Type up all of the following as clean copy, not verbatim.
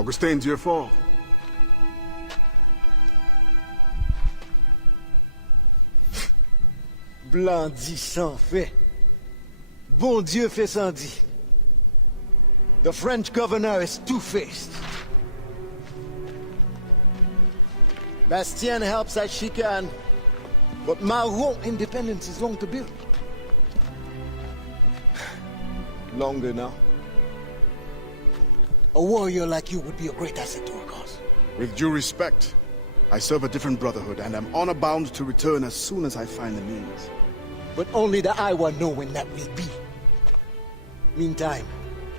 Augustin, Dieu fort. Blanc dit sans fait. Bon Dieu fait sans dit. The French governor is two-faced. Bastien helps as she can, but Maroon independence is long to build. Longer now. A warrior like you would be a great asset to our cause. With due respect, I serve a different brotherhood and am honor-bound to return as soon as I find the means. But only the Iowa know when that will be. Meantime,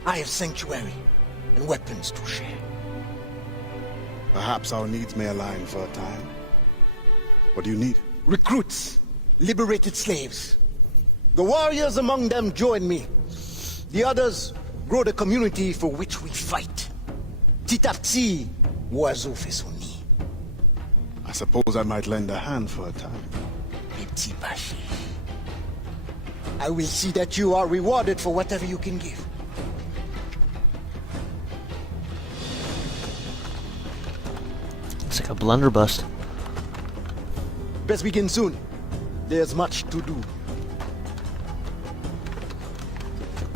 I have sanctuary and weapons to share. Perhaps our needs may align for a time. What do you need? Recruits, liberated slaves. The warriors among them join me. The others grow the community for which we fight. Petit à petit, oiseau fait son nid. I suppose I might lend a hand for a time. Petit Bashi. I will see that you are rewarded for whatever you can give. It's like a blunderbuss. Best begin soon. There's much to do.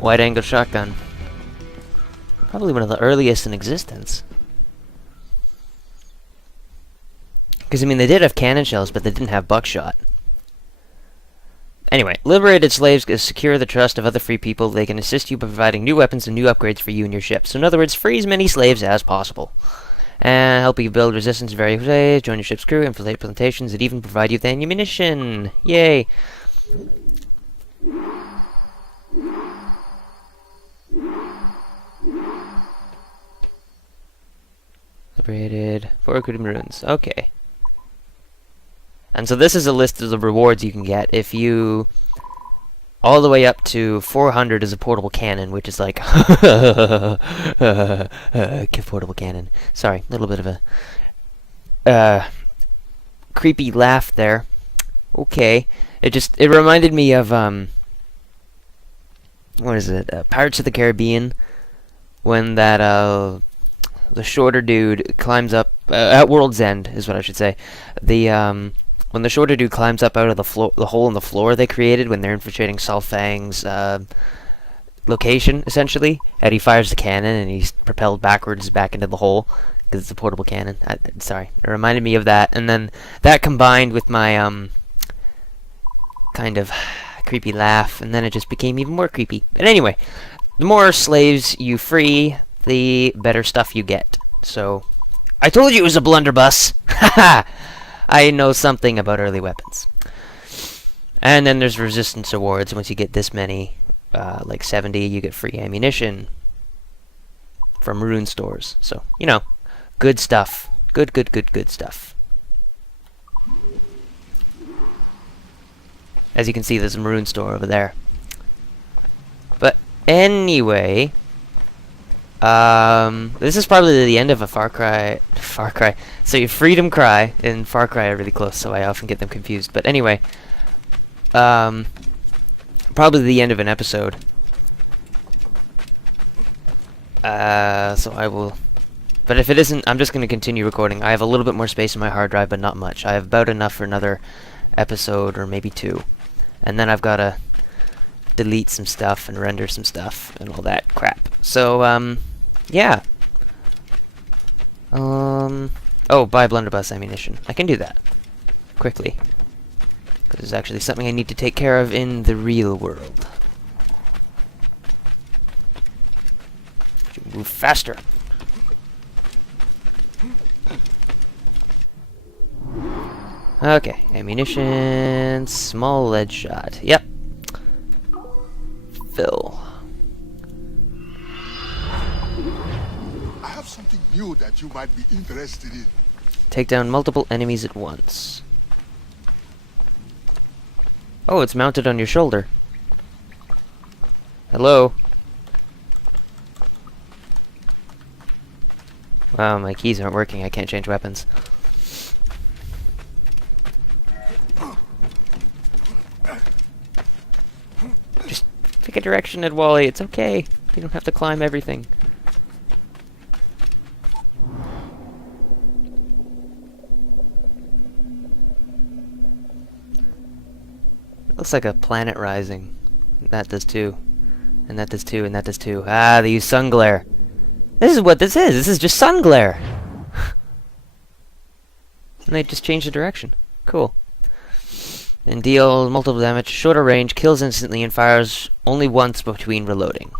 Wide angle shotgun. Probably one of the earliest in existence. Because, I mean, they did have cannon shells, but they didn't have buckshot. Anyway, liberated slaves can secure the trust of other free people. They can assist you by providing new weapons and new upgrades for you and your ship. So, in other words, free as many slaves as possible. And help you build resistance in various ways, join your ship's crew, infiltrate plantations, and even provide you with ammunition. Yay! Liberated. 4 recruited Maroons. Okay. And so this is a list of the rewards you can get if you... All the way up to 400 is a portable cannon, which is like... portable cannon. Sorry, a little bit of a... creepy laugh there. Okay. It reminded me of, what is it? Pirates of the Caribbean. When that, the shorter dude climbs up... at World's End, is what I should say. When the shorter dude climbs up out of the hole in the floor they created when they're infiltrating Salfang's location, essentially, and he fires the cannon and he's propelled backwards back into the hole because it's a portable cannon. Sorry, it reminded me of that, and then that combined with my kind of creepy laugh, and then it just became even more creepy. But anyway, the more slaves you free, the better stuff you get. So, I told you it was a blunderbuss! Haha! I know something about early weapons. And then there's resistance awards. Once you get this many, like 70, you get free ammunition from rune stores. So, you know, good stuff. Good stuff. As you can see, there's a maroon store over there. But anyway... this is probably the end of a Far Cry. So your Freedom Cry and Far Cry are really close, so I often get them confused. But anyway, probably the end of an episode. So I will... But if it isn't, I'm just going to continue recording. I have a little bit more space in my hard drive, but not much. I have about enough for another episode, or maybe 2. And then I've got to delete some stuff and render some stuff and all that crap. So, yeah. Oh, buy blunderbuss ammunition. I can do that quickly. Because it's actually something I need to take care of in the real world. Move faster. Okay, ammunition, small lead shot. Yep. Fill. I have something new that you might be interested in. Take down multiple enemies at once. Oh, it's mounted on your shoulder. Hello? Wow, my keys aren't working. I can't change weapons. Just pick a direction at Wally. It's okay. You don't have to climb everything. Looks like a planet rising. That does too. And that does too, and that does too. Ah, they use sun glare. This is what this is. This is just sun glare. And they just change the direction. Cool. And deal multiple damage, shorter range, kills instantly, and fires only once between reloading.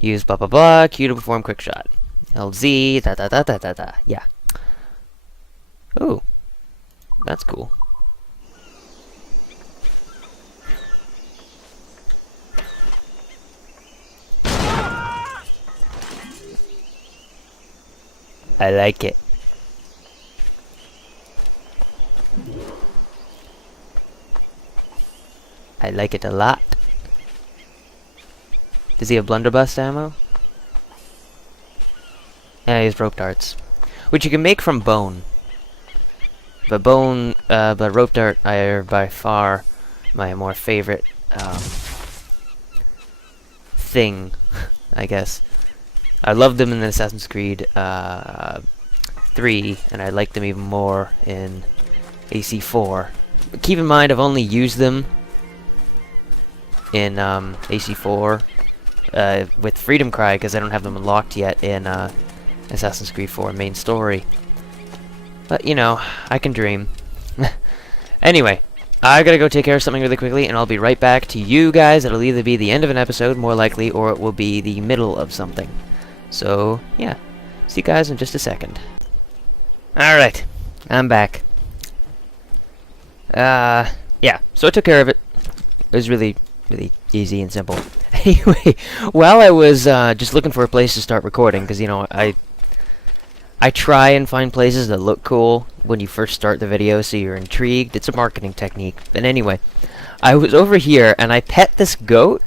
Use blah blah blah, Q to perform quick shot. LZ, da da da da da da. Yeah. Ooh. That's cool. I like it. I like it a lot. Does he have blunderbuss ammo? Yeah, he has rope darts, which you can make from bone. But rope dart are by far my more favorite thing, I guess. I loved them in Assassin's Creed 3, and I liked them even more in AC4. But keep in mind, I've only used them in AC4 with Freedom Cry, because I don't have them unlocked yet in Assassin's Creed 4 main story. But, you know, I can dream. Anyway, I gotta go take care of something really quickly, and I'll be right back to you guys. It'll either be the end of an episode, more likely, or it will be the middle of something. So, yeah. See you guys in just a second. Alright, I'm back. Yeah, so I took care of it. It was really easy and simple. Anyway, while I was just looking for a place to start recording, because, you know, I try and find places that look cool when you first start the video, so you're intrigued. It's a marketing technique. But anyway, I was over here, and I pet this goat.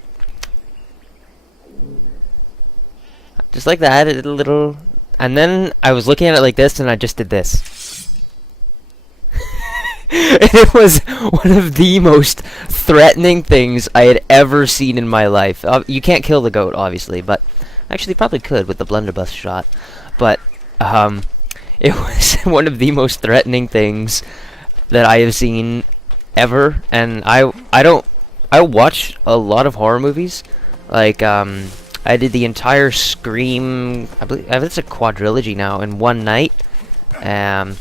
Just like that, a little... And then I was looking at it like this, and I just did this. And it was one of the most threatening things I had ever seen in my life. You can't kill the goat, obviously, but... Actually, probably could with the blunderbuss shot. But... it was one of the most threatening things that I have seen ever, and I watch a lot of horror movies. Like, I did the entire Scream, I believe it's a quadrilogy now, in one night. And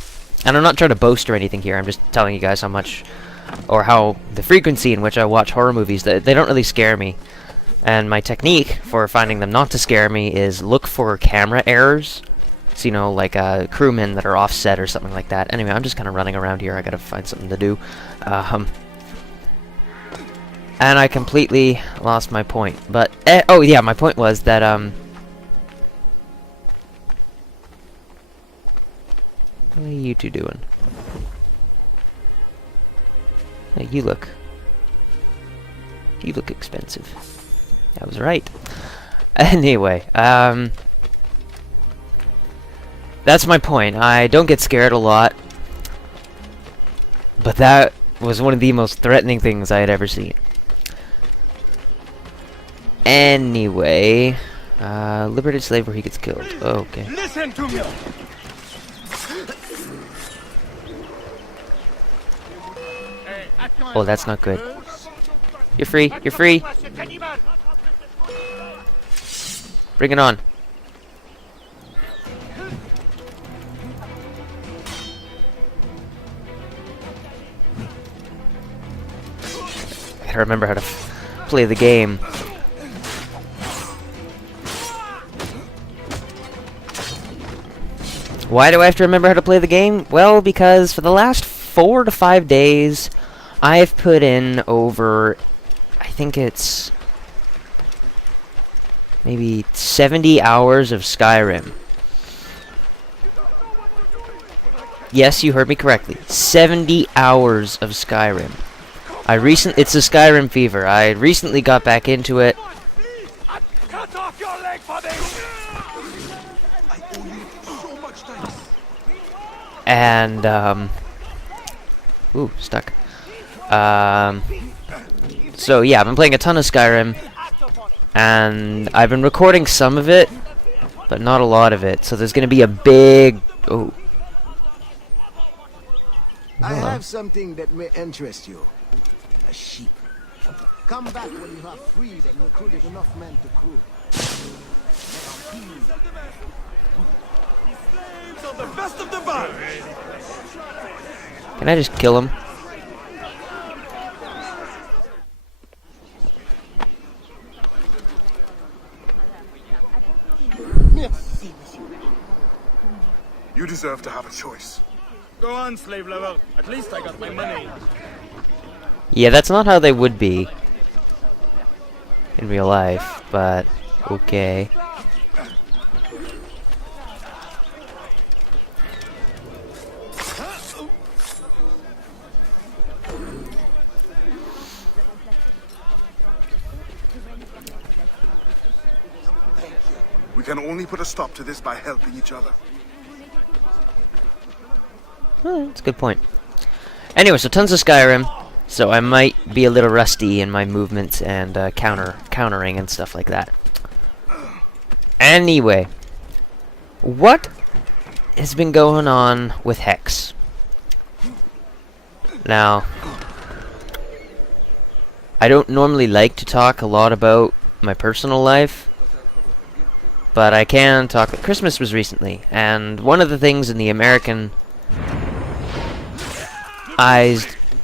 I'm not trying to boast or anything here, I'm just telling you guys how much, or how the frequency in which I watch horror movies, they don't really scare me. And my technique for finding them not to scare me is look for camera errors. So, you know, like crewmen that are offset or something like that. Anyway, I'm just kind of running around here. I gotta find something to do. And I completely lost my point. But, oh yeah, my point was that, what are you two doing? Hey, you look expensive. I was right. Anyway, that's my point. I don't get scared a lot, but that was one of the most threatening things I had ever seen. Anyway, liberated slave where he gets killed. Oh, okay. Listen to me. Oh, that's not good. You're free. You're free. Bring it on. I gotta remember how to play the game. Why do I have to remember how to play the game? Well, because for the last 4 to 5 days, I've put in over, I think it's maybe 70 hours of Skyrim. Yes, you heard me correctly. 70 hours of Skyrim. It's a Skyrim fever. I recently got back into it. Cut off your leg for this. And, ooh, stuck. So yeah, I've been playing a ton of Skyrim, and I've been recording some of it, but not a lot of it. So there's gonna be a big... Oh. I have something that may interest you. A sheep. Come back when you have freed and recruited enough men to crew. Slaves are the best of the bunch. Can I just kill him? Merci, monsieur. You deserve to have a choice. Go on, slave lover. At least I got my money. Yeah, that's not how they would be in real life, but okay. We can only put a stop to this by helping each other. That's a good point. Anyway, so tons of Skyrim, so I might be a little rusty in my movements and countering and stuff like that. Anyway, what has been going on with Hex? Now, I don't normally like to talk a lot about my personal life, but I can talk. Christmas was recently, and one of the things in the Americanized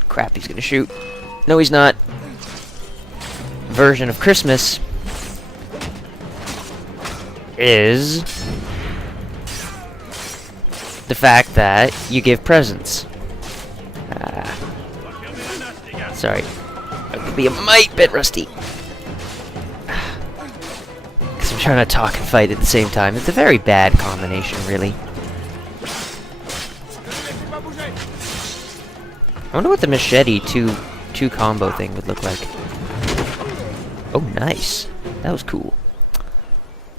crap, he's gonna shoot. No, he's not. Version of Christmas is the fact that you give presents. Sorry, I could be a mite bit rusty. I'm trying to talk and fight at the same time. It's a very bad combination, really. I wonder what the machete two combo thing would look like. Oh, nice. That was cool.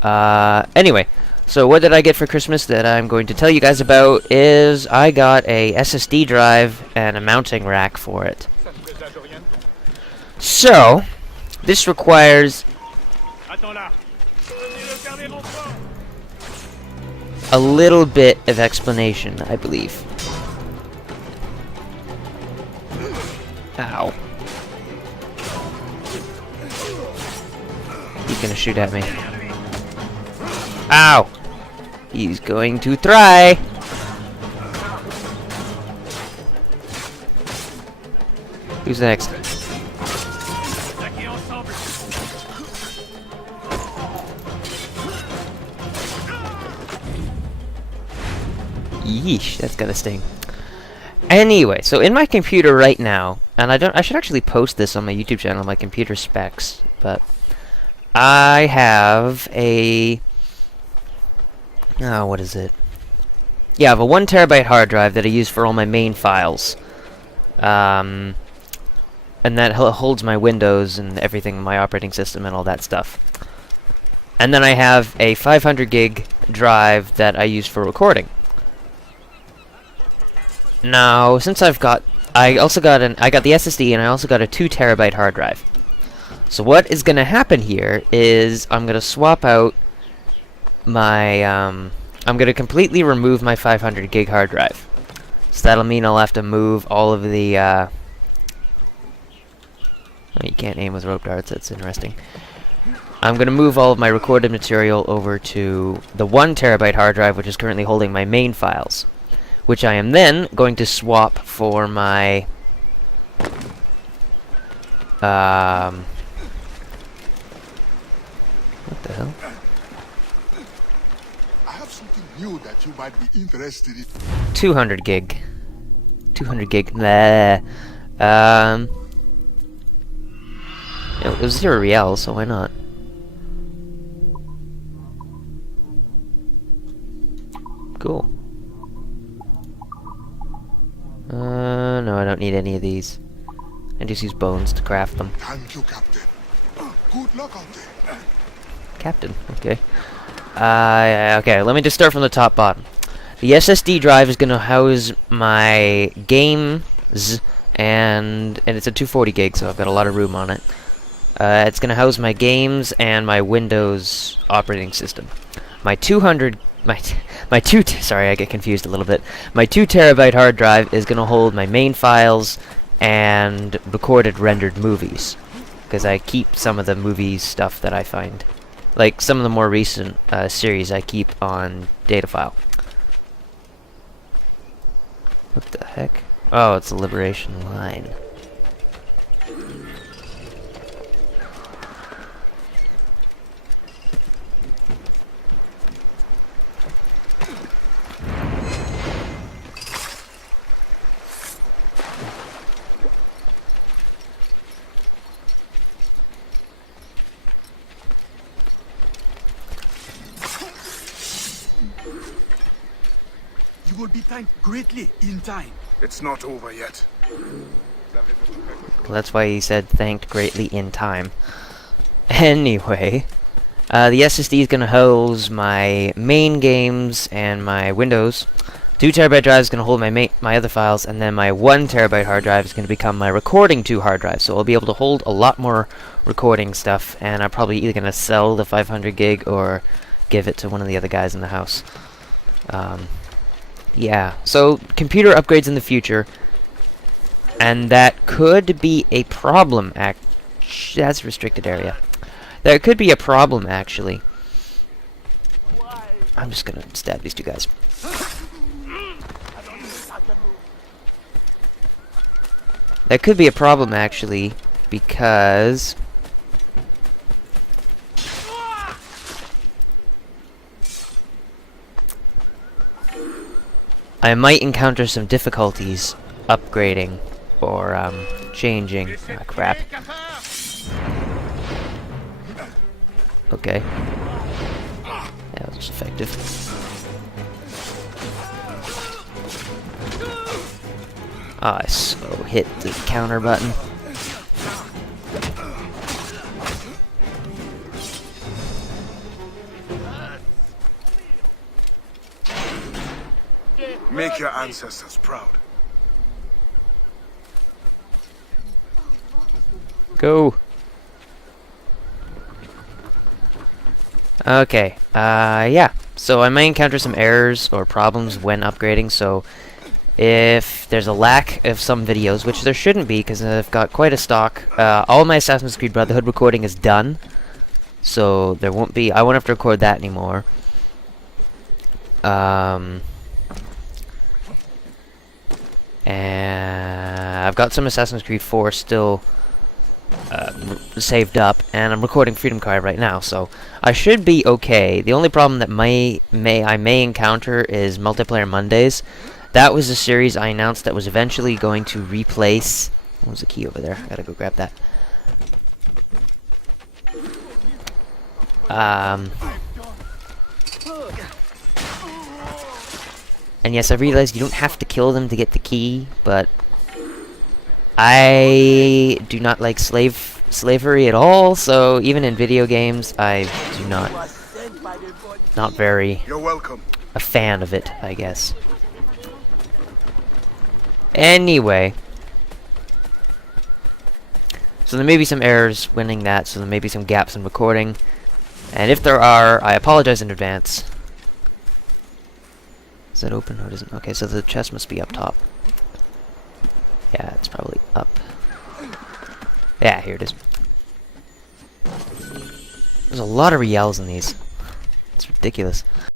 Anyway, so what did I get for Christmas that I'm going to tell you guys about is I got a SSD drive and a mounting rack for it. So, this requires a little bit of explanation, I believe. Ow. He's gonna shoot at me. Ow! He's going to try! Who's next? Yeesh, that's gonna sting. Anyway, so in my computer right now, and I should actually post this on my YouTube channel, my computer specs, but I have a what is it? Yeah, I have a 1 terabyte hard drive that I use for all my main files. And that holds my Windows and everything, my operating system and all that stuff. And then I have a 500 gig drive that I use for recording. Now, since I got the SSD and I also got a 2 terabyte hard drive. So what is going to happen here is I'm going to swap out my, I'm going to completely remove my 500 gig hard drive. So that'll mean I'll have to move all of the, oh, you can't aim with rope darts, that's interesting. I'm going to move all of my recorded material over to the 1 terabyte hard drive, which is currently holding my main files, which I am then going to swap for my what the hell? I have something new that you might be interested in. 200 gig. 200 gig. Bleh. It was 0 real, so why not? Cool. No, I don't need any of these. I just use bones to craft them. Thank you, Captain. Good luck out there. Captain, okay. Okay, let me just start from the top bottom. The SSD drive is gonna house my games, and it's a 240 gig, so I've got a lot of room on it. It's gonna house my games and my Windows operating system. My 200, sorry, I get confused a little bit. My 2 terabyte hard drive is gonna hold my main files and recorded rendered movies, because I keep some of the movies stuff that I find, like some of the more recent series I keep on data file. What the heck? Oh, it's a liberation line. You will be thanked greatly in time. It's not over yet. Well, that's why he said thanked greatly in time. Anyway, the SSD is going to house my main games and my Windows. 2TB drive is going to hold my other files, and then my 1TB hard drive is going to become my recording 2 hard drive. So I'll be able to hold a lot more recording stuff, and I'm probably either going to sell the 500 gig or give it to one of the other guys in the house. Yeah, so computer upgrades in the future, and that could be a problem. That's a restricted area. That could be a problem, actually. I'm just gonna stab these two guys. That could be a problem, actually, because I might encounter some difficulties upgrading or changing. Ah, crap. Okay. That was effective. Ah, I so hit the counter button. Make your ancestors proud. Go. Okay, yeah. So I may encounter some errors or problems when upgrading, so if there's a lack of some videos, which there shouldn't be because I've got quite a stock, all my Assassin's Creed Brotherhood recording is done, so there won't be, I won't have to record that anymore. And I've got some Assassin's Creed 4 still saved up, and I'm recording Freedom Cry right now, so I should be okay. The only problem that I may encounter is Multiplayer Mondays. That was a series I announced that was eventually going to replace... What was the key over there? I gotta go grab that. And yes, I realized you don't have to kill them to get the key, but I do not like slavery at all, so even in video games, I do not very You're welcome. a fan of it, I guess. Anyway, so there may be some errors winning that, so there may be some gaps in recording, and if there are, I apologize in advance. Is that open? No, it isn't. Okay, so the chest must be up top. Yeah, it's probably up. Yeah, here it is. There's a lot of riels in these. It's ridiculous.